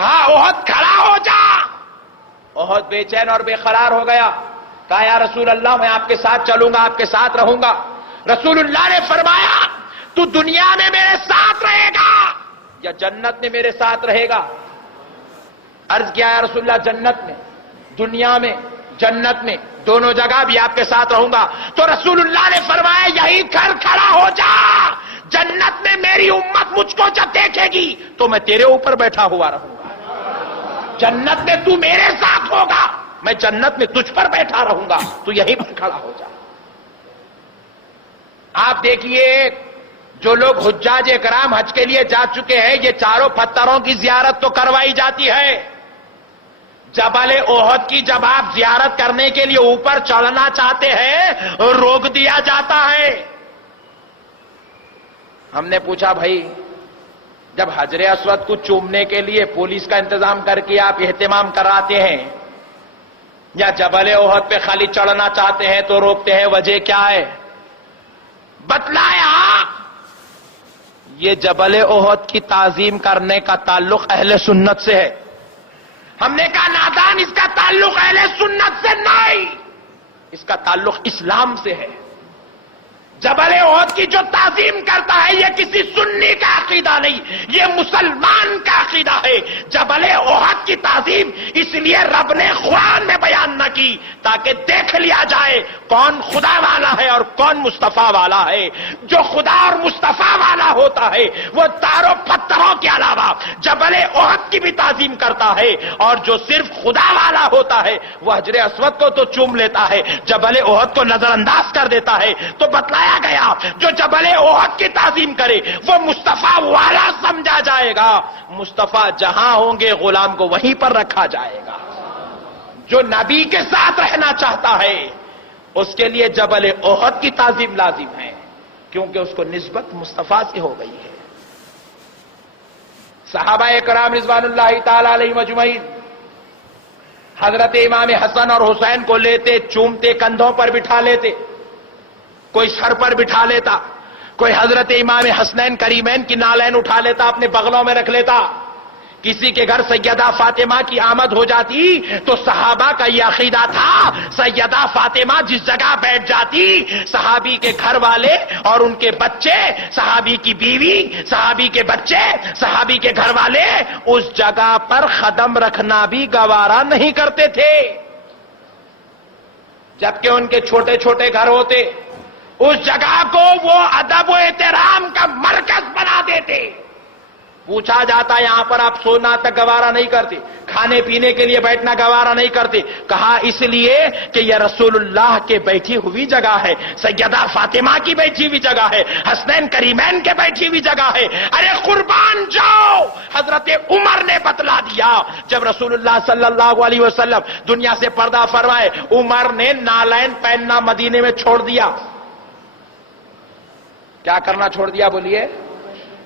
کہا احد کھڑا ہو جا. احد بے چین اور بے قرار ہو گیا. کہا یا رسول اللہ میں آپ کے ساتھ چلوں گا, آپ کے ساتھ رہوں گا. رسول اللہ نے فرمایا تو دنیا میں میرے ساتھ رہے گا یا جنت میں میرے ساتھ رہے گا؟ عرض کیا یا رسول اللہ جنت میں. دنیا میں جنت میں دونوں جگہ بھی آپ کے ساتھ رہوں گا. تو رسول اللہ نے فرمایا یہی گھر کھڑا ہو جا, جنت میں میری امت مجھ کو جب دیکھے گی تو میں تیرے اوپر بیٹھا ہوا رہوں گا, جنت میں تو میرے ساتھ ہوگا, میں جنت میں تجھ پر بیٹھا رہوں گا, تو یہیں پر کھڑا ہو جا. آپ دیکھیے جو لوگ حجاج کرام حج کے لیے جا چکے ہیں, یہ چاروں پتھروں کی زیارت تو کروائی جاتی ہے. جبل احد کی جب آپ زیارت کرنے کے لیے اوپر چڑھنا چاہتے ہیں روک دیا جاتا ہے. ہم نے پوچھا بھائی جب حجر اسود کو چومنے کے لیے پولیس کا انتظام کر کے آپ اہتمام کراتے ہیں, یا جبل احد پہ خالی چڑھنا چاہتے ہیں تو روکتے ہیں, وجہ کیا ہے؟ بتلایا. یہ جبل احد کی تعظیم کرنے کا تعلق اہل سنت سے ہے. ہم نے کہا نادان, اس کا تعلق اہل سنت سے نہیں, اس کا تعلق اسلام سے ہے. جبل احد کی جو تعظیم کرتا ہے یہ کسی سنی کا عقیدہ نہیں, یہ مسلمان کا عقیدہ ہے. جبل احد کی تعظیم اس لیے رب نے قرآن میں بیان نہ کی تاکہ دیکھ لیا جائے کون خدا والا ہے اور کون مصطفیٰ والا ہے. جو خدا اور مصطفیٰ والا ہوتا ہے وہ تاروں پتھروں کے علاوہ جبل احد کی بھی تعظیم کرتا ہے, اور جو صرف خدا والا ہوتا ہے وہ حجر اسود کو تو چوم لیتا ہے, جبل احد کو نظر انداز کر دیتا ہے. تو بتلایا گیا جو جبل احد کی تعظیم کرے وہ مصطفیٰ والا سمجھا جائے گا. مصطفیٰ جہاں ہوں گے غلام کو وہیں پر رکھا جائے گا. جو نبی کے ساتھ رہنا چاہتا ہے اس کے لیے جبل احد کی تعظیم لازم ہے, کیونکہ اس کو نسبت مصطفیٰ سے ہو گئی ہے. صحابہ کرام رضوان اللہ تعالی علیہم اجمعین حضرت امام حسن اور حسین کو لیتے, چومتے, کندھوں پر بٹھا لیتے, کوئی سر پر بٹھا لیتا, کوئی حضرت امام حسنین کریمین کی نالین اٹھا لیتا, اپنے بغلوں میں رکھ لیتا. کسی کے گھر سیدہ فاطمہ کی آمد ہو جاتی تو صحابہ کا یہ عقیدہ تھا سیدہ فاطمہ جس جگہ بیٹھ جاتی صحابی کے گھر والے اور ان کے بچے, صحابی کی بیوی, صحابی کے بچے, صحابی کے گھر والے اس جگہ پر قدم رکھنا بھی گوارا نہیں کرتے تھے. جبکہ ان کے چھوٹے چھوٹے گھر ہوتے, اس جگہ کو وہ ادب و احترام کا مرکز بنا دیتے. پوچھا جاتا یہاں پر آپ سونا تک گوارا نہیں کرتے, کھانے پینے کے لیے بیٹھنا گوارا نہیں کرتے. کہا اس لیے کہ یہ رسول اللہ کے بیٹھی ہوئی جگہ ہے, سیدہ فاطمہ کی بیٹھی ہوئی جگہ ہے, حسنین کریمین کے بیٹھی ہوئی جگہ ہے. ارے قربان جاؤ, حضرت عمر نے بتلا دیا جب رسول اللہ صلی اللہ علیہ وسلم دنیا سے پردہ فرمائے, عمر نے نالین پہننا مدینے میں چھوڑ دیا. کیا کرنا چھوڑ دیا بولیے؟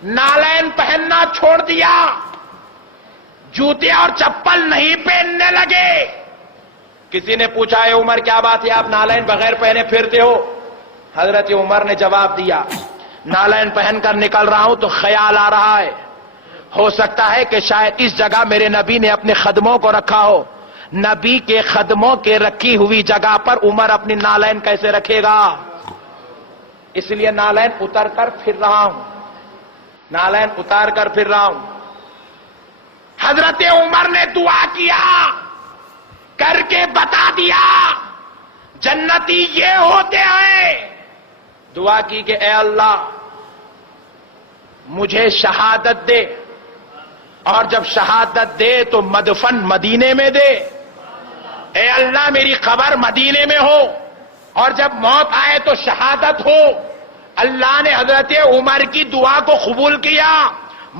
نالین پہننا چھوڑ دیا, جوتے اور چپل نہیں پہننے لگے. کسی نے پوچھا ہے عمر کیا بات ہے آپ نالین بغیر پہنے پھرتے ہو؟ حضرت عمر نے جواب دیا نالین پہن کر نکل رہا ہوں تو خیال آ رہا ہے, ہو سکتا ہے کہ شاید اس جگہ میرے نبی نے اپنے خدموں کو رکھا ہو. نبی کے خدموں کے رکھی ہوئی جگہ پر عمر اپنی نالین کیسے رکھے گا؟ اس لیے نالین اتر کر پھر رہا ہوں, نالین اتار کر پھر رہا ہوں. حضرت عمر نے دعا کیا, کر کے بتا دیا جنتی یہ ہوتے ہیں. دعا کی کہ اے اللہ مجھے شہادت دے, اور جب شہادت دے تو مدفن مدینے میں دے. اے اللہ میری قبر مدینے میں ہو, اور جب موت آئے تو شہادت ہو. اللہ نے حضرت عمر کی دعا کو قبول کیا,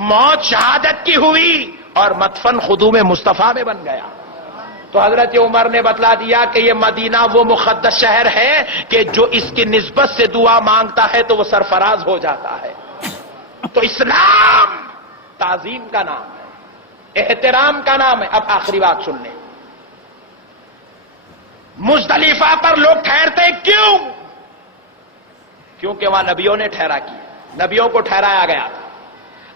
موت شہادت کی ہوئی اور مدفن خدوم مصطفیٰ میں بن گیا. تو حضرت عمر نے بتلا دیا کہ یہ مدینہ وہ مقدس شہر ہے کہ جو اس کی نسبت سے دعا مانگتا ہے تو وہ سرفراز ہو جاتا ہے. تو اسلام تعظیم کا نام ہے, احترام کا نام ہے. اب آخری بات سن لیں, مزدلفہ پر لوگ ٹھہرتے کیوں؟ کیونکہ وہاں نبیوں نے ٹھہرا کی, نبیوں کو ٹھہرایا گیا تھا.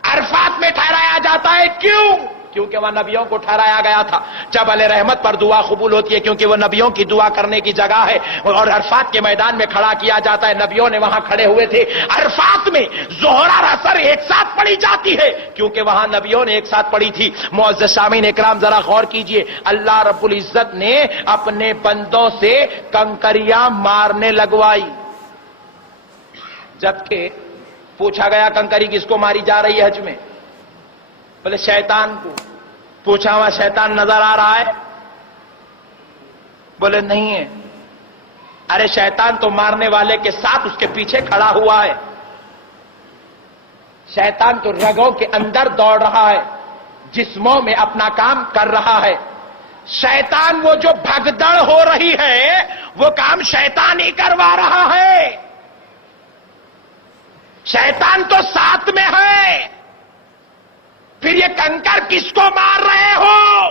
عرفات میں ٹھہرایا جاتا ہے کیوں؟ کیونکہ وہاں نبیوں کو ٹھہرایا گیا تھا. جبل رحمت پر دعا قبول ہوتی ہے کیونکہ وہ نبیوں کی دعا کرنے کی جگہ ہے, اور عرفات کے میدان میں کھڑا کیا جاتا ہے, نبیوں نے وہاں کھڑے ہوئے تھے. عرفات میں ظہر اور عصر ایک ساتھ پڑھی جاتی ہے کیونکہ وہاں نبیوں نے ایک ساتھ پڑھی تھی. معزز سامعین اکرام ذرا غور کیجئے, اللہ رب العزت نے اپنے بندوں سے کنکریاں مارنے لگوائی. جبکہ پوچھا گیا کنکری کس کو ماری جا رہی ہے حج میں؟ بولے شیطان کو. پوچھا ہوا شیطان نظر آ رہا ہے؟ بولے نہیں ہے. ارے شیطان تو مارنے والے کے ساتھ اس کے پیچھے کھڑا ہوا ہے. شیطان تو رگوں کے اندر دوڑ رہا ہے, جسموں میں اپنا کام کر رہا ہے. شیطان وہ جو بھگدڑ ہو رہی ہے وہ کام شیطان ہی کروا رہا ہے. شیطان تو ساتھ میں ہے, پھر یہ کنکر کس کو مار رہے ہو؟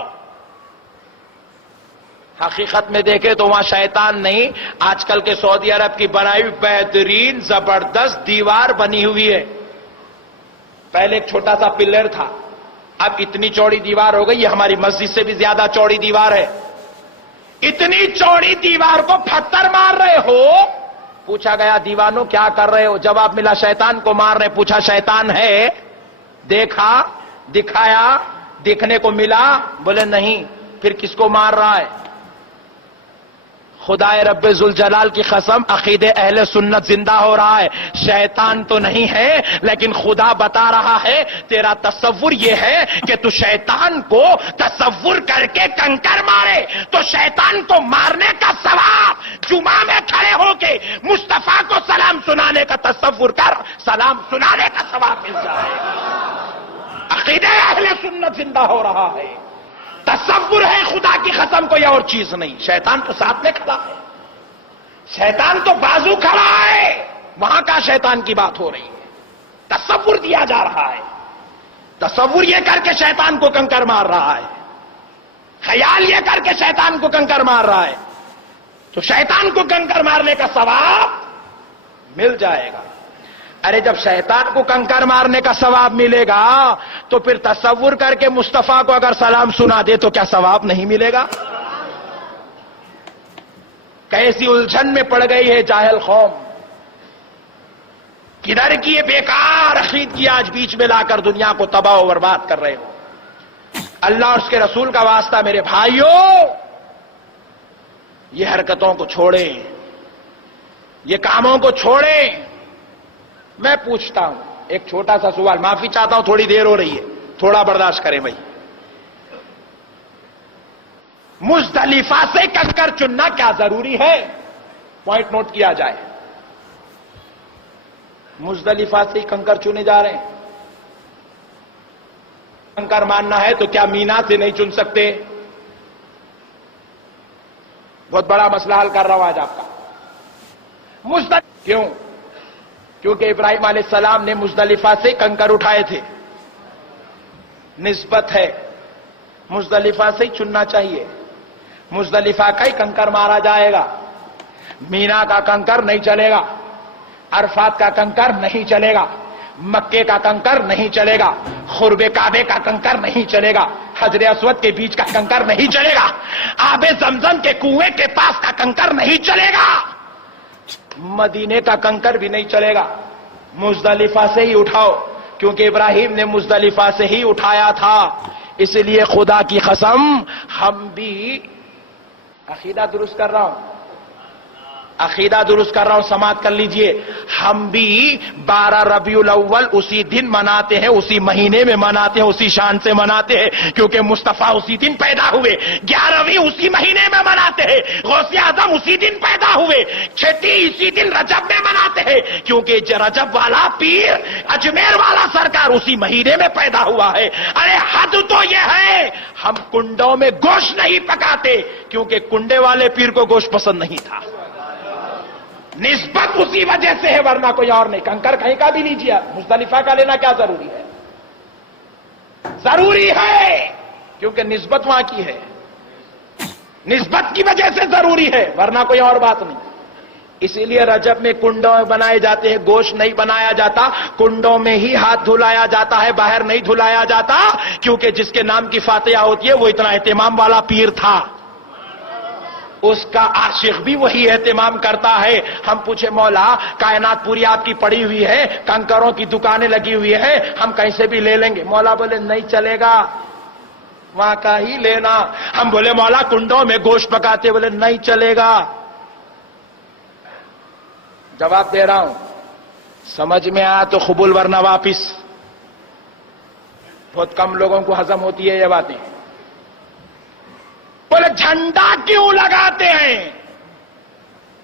حقیقت میں دیکھے تو وہاں شیطان نہیں, آج کل کے سعودی عرب کی بنائی ہوئی بہترین زبردست دیوار بنی ہوئی ہے. پہلے ایک چھوٹا سا پلر تھا, اب اتنی چوڑی دیوار ہو گئی, یہ ہماری مسجد سے بھی زیادہ چوڑی دیوار ہے. اتنی چوڑی دیوار کو پتھر مار رہے ہو. پوچھا گیا دیوانوں کیا کر رہے ہو؟ جواب ملا شیطان کو مار رہے. پوچھا شیطان ہے؟ دیکھا, دکھایا, دیکھنے کو ملا؟ بولے نہیں. پھر کس کو مار رہا ہے؟ خدا رب ذوالجلال کی قسم عقید اہل سنت زندہ ہو رہا ہے. شیطان تو نہیں ہے, لیکن خدا بتا رہا ہے تیرا تصور یہ ہے کہ تو شیطان کو تصور کر کے کنکر مارے تو شیطان کو مارنے کا ثواب جمعہ میں کھڑے ہو کے مصطفیٰ کو سلام سنانے کا تصور کر, سلام سنانے کا ثواب مل جائے. عقید اہل سنت زندہ ہو رہا ہے. تصور ہے خدا کی قسم, کوئی اور چیز نہیں. شیطان تو ساتھ میں کھڑا ہے, شیطان تو بازو کھڑا ہے. وہاں کا شیطان کی بات ہو رہی ہے. تصور دیا جا رہا ہے, تصور یہ کر کے شیطان کو کنکر مار رہا ہے, خیال یہ کر کے شیطان کو کنکر مار رہا ہے. تو شیطان کو کنکر مارنے کا ثواب مل جائے گا. ارے جب شیطان کو کنکر مارنے کا ثواب ملے گا تو پھر تصور کر کے مصطفیٰ کو اگر سلام سنا دے تو کیا ثواب نہیں ملے گا؟ کیسی الجھن میں پڑ گئی ہے جاہل قوم. کدھر کی یہ بیکار عقیدگی آج بیچ میں لا کر دنیا کو تباہ و برباد کر رہے ہو. اللہ اور اس کے رسول کا واسطہ میرے بھائیوں, یہ حرکتوں کو چھوڑیں, یہ کاموں کو چھوڑیں. میں پوچھتا ہوں ایک چھوٹا سا سوال, معافی چاہتا ہوں تھوڑی دیر ہو رہی ہے, تھوڑا برداشت کریں بھائی. مزدلفہ سے کنکر چننا کیا ضروری ہے؟ پوائنٹ نوٹ کیا جائے. مزدلفہ سے کنکر چنے جا رہے ہیں. کنکر ماننا ہے تو کیا مینا سے نہیں چن سکتے؟ بہت بڑا مسئلہ حل کر رہا ہوں آج آپ کا. مزدلفہ کیوں؟ کیونکہ ابراہیم علیہ السلام نے مزدلفہ سے کنکر اٹھائے تھے. نسبت ہے, مزدلفہ سے ہی چننا چاہیے. مزدلفہ کا ہی کنکر مارا جائے گا. مینا کا کنکر نہیں چلے گا, عرفات کا کنکر نہیں چلے گا, مکے کا کنکر نہیں چلے گا, قرب کعبے کا کنکر نہیں چلے گا, حجر اسود کے بیچ کا کنکر نہیں چلے گا, آب زمزم کے کنویں کے پاس کا کنکر نہیں چلے گا, مدینے کا کنکر بھی نہیں چلے گا. مزدلفہ سے ہی اٹھاؤ, کیونکہ ابراہیم نے مزدلفہ سے ہی اٹھایا تھا. اس لیے خدا کی قسم ہم بھی عقیدہ درست کر رہا ہوں, عقیدہ درست کر رہا ہوں, سماعت کر لیجئے. ہم بھی 12 ربیع الاول اسی دن مناتے ہیں, اسی مہینے میں مناتے ہیں, اسی شان سے مناتے ہیں کیونکہ مصطفیٰ اسی دن پیدا ہوئے. 11ویں اسی مہینے میں مناتے ہیں, غوث اعظم اسی دن پیدا ہوئے. چھٹی اسی دن رجب میں مناتے ہیں کیونکہ رجب والا پیر اجمیر والا سرکار اسی مہینے میں پیدا ہوا ہے. ارے حد تو یہ ہے ہم کنڈوں میں گوشت نہیں پکاتے کیونکہ کنڈے والے پیر کو گوشت پسند نہیں تھا. نسبت اسی وجہ سے ہے, ورنہ کوئی اور نہیں. کنکر کہیں کا بھی لیجیے, مزدلفہ کا لینا کیا ضروری ہے؟ ضروری ہے کیونکہ نسبت وہاں کی ہے, نسبت کی وجہ سے ضروری ہے, ورنہ کوئی اور بات نہیں. اسی لیے رجب میں کنڈوں بنائے جاتے ہیں، گوشت نہیں بنایا جاتا، کنڈوں میں ہی ہاتھ دھلایا جاتا ہے، باہر نہیں دھلایا جاتا، کیونکہ جس کے نام کی فاتحہ ہوتی ہے وہ اتنا اہتمام والا پیر تھا، اس کا عاشق بھی وہی اہتمام کرتا ہے۔ ہم پوچھے مولا کائنات پوری آپ کی پڑی ہوئی ہے، کنکروں کی دکانیں لگی ہوئی ہے، ہم کہیں سے بھی لے لیں گے۔ مولا بولے نہیں چلے گا، وہاں کا ہی لینا۔ ہم بولے مولا کنڈوں میں گوشت پکاتے، بولے نہیں چلے گا۔ جواب دے رہا ہوں، سمجھ میں آیا تو قبول، ورنہ واپس۔ بہت کم لوگوں کو ہضم ہوتی ہے یہ باتیں۔ بولے جھنڈا کیوں لگاتے ہیں؟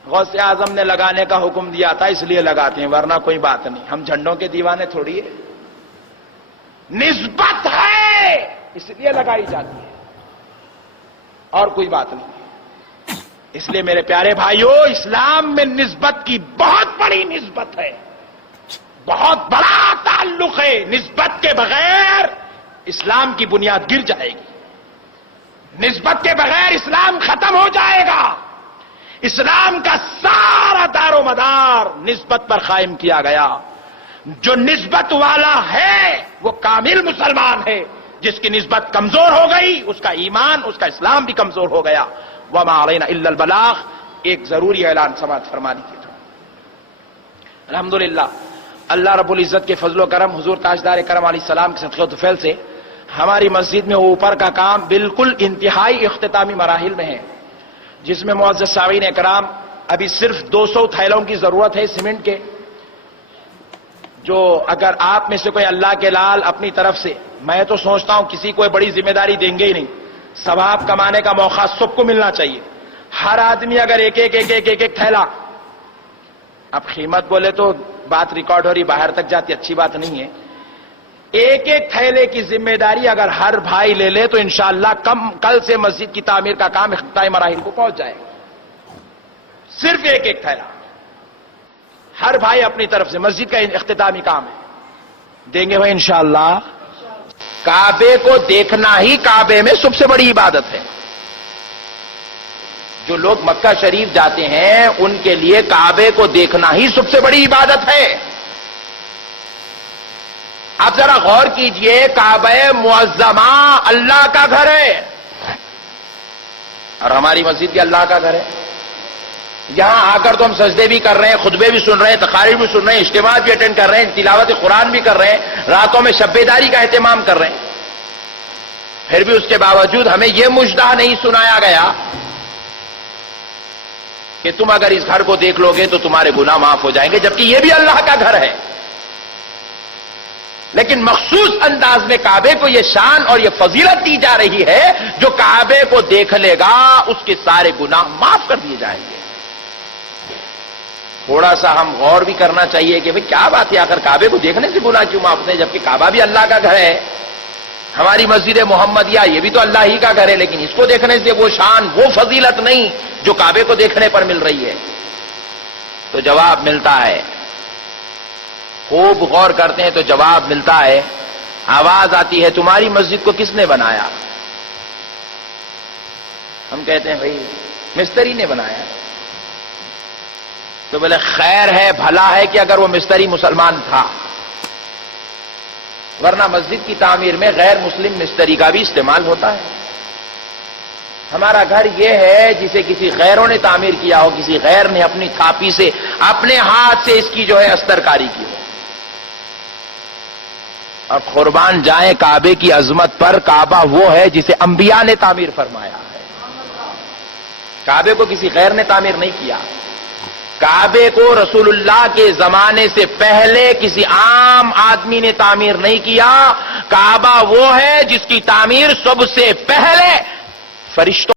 غوث اعظم نے لگانے کا حکم دیا تھا اس لیے لگاتے ہیں، ورنہ کوئی بات نہیں۔ ہم جھنڈوں کے دیوانے تھوڑی ہے، نسبت ہے اس لیے لگائی جاتی ہے، اور کوئی بات نہیں۔ اس لیے میرے پیارے بھائیوں، اسلام میں نسبت کی بہت بڑی نسبت ہے، بہت بڑا تعلق ہے۔ نسبت کے بغیر اسلام کی بنیاد گر جائے گی، نسبت کے بغیر اسلام ختم ہو جائے گا۔ اسلام کا سارا دار و مدار نسبت پر قائم کیا گیا۔ جو نسبت والا ہے وہ کامل مسلمان ہے، جس کی نسبت کمزور ہو گئی اس کا ایمان، اس کا اسلام بھی کمزور ہو گیا۔ وما علینا الا البلاغ۔ ایک ضروری اعلان سماعت فرما لیجیے۔ الحمدللہ اللہ رب العزت کے فضل و کرم، حضور تاجدار کرم علیہ السلام کے صدقہ و طفیل سے ہماری مسجد میں اوپر کا کام بالکل انتہائی اختتامی مراحل میں ہے، جس میں معزز سامعین اکرام ابھی صرف 200 تھیلوں کی ضرورت ہے سیمنٹ کے، جو اگر آپ میں سے کوئی اللہ کے لال اپنی طرف سے، میں تو سوچتا ہوں کسی کو بڑی ذمہ داری دیں گے ہی نہیں، ثواب کمانے کا موقع سب کو ملنا چاہیے۔ ہر آدمی اگر ایک ایک تھیلا، اب قیمت بولے تو بات ریکارڈ ہو رہی، باہر تک جاتی، اچھی بات نہیں ہے۔ ایک ایک تھیلے کی ذمہ داری اگر ہر بھائی لے لے تو انشاءاللہ کل سے مسجد کی تعمیر کا کام اختتامی مراحل کو پہنچ جائے گا۔ صرف ایک ایک تھیلا ہر بھائی اپنی طرف سے، مسجد کا اختتامی کام ہے، دیں گے وہ انشاءاللہ۔ کعبے کو دیکھنا ہی کعبے میں سب سے بڑی عبادت ہے۔ جو لوگ مکہ شریف جاتے ہیں ان کے لیے کعبے کو دیکھنا ہی سب سے بڑی عبادت ہے۔ آپ ذرا غور کیجئے، کعبہ معظمہ اللہ کا گھر ہے، اور ہماری مسجد بھی اللہ کا گھر ہے۔ یہاں آ کر تو ہم سجدے بھی کر رہے ہیں، خطبے بھی سن رہے ہیں، تقاریر بھی سن رہے ہیں، اجتماع بھی اٹینڈ کر رہے ہیں، تلاوت قرآن بھی کر رہے ہیں، راتوں میں شب بیداری کا اہتمام کر رہے ہیں۔ پھر بھی اس کے باوجود ہمیں یہ مژدہ نہیں سنایا گیا کہ تم اگر اس گھر کو دیکھ لو گے تو تمہارے گناہ معاف ہو جائیں گے، جبکہ یہ بھی اللہ کا گھر ہے۔ لیکن مخصوص انداز میں کعبے کو یہ شان اور یہ فضیلت دی جا رہی ہے، جو کعبے کو دیکھ لے گا اس کے سارے گناہ معاف کر دیے جائیں گے۔ تھوڑا سا ہم غور بھی کرنا چاہیے کہ بھئی کیا بات ہے، آخر کعبے کو دیکھنے سے گناہ کیوں معاف نہیں، جبکہ کعبہ بھی اللہ کا گھر ہے۔ ہماری مسجد محمدیہ یہ بھی تو اللہ ہی کا گھر ہے، لیکن اس کو دیکھنے سے وہ شان، وہ فضیلت نہیں جو کعبے کو دیکھنے پر مل رہی ہے۔ تو جواب ملتا ہے، خوب غور کرتے ہیں تو جواب ملتا ہے۔ آواز آتی ہے تمہاری مسجد کو کس نے بنایا؟ ہم کہتے ہیں بھائی مستری نے بنایا۔ تو بولے خیر ہے، بھلا ہے کہ اگر وہ مستری مسلمان تھا، ورنہ مسجد کی تعمیر میں غیر مسلم مستری کا بھی استعمال ہوتا ہے۔ ہمارا گھر یہ ہے جسے کسی غیروں نے تعمیر کیا ہو، کسی غیر نے اپنی تھاپی سے، اپنے ہاتھ سے اس کی جو ہے استرکاری کی ہو۔ اور قربان جائیں کعبے کی عظمت پر، کعبہ وہ ہے جسے انبیاء نے تعمیر فرمایا ہے، کعبے کو کسی غیر نے تعمیر نہیں کیا۔ کعبے کو رسول اللہ کے زمانے سے پہلے کسی عام آدمی نے تعمیر نہیں کیا۔ کعبہ وہ ہے جس کی تعمیر سب سے پہلے فرشتوں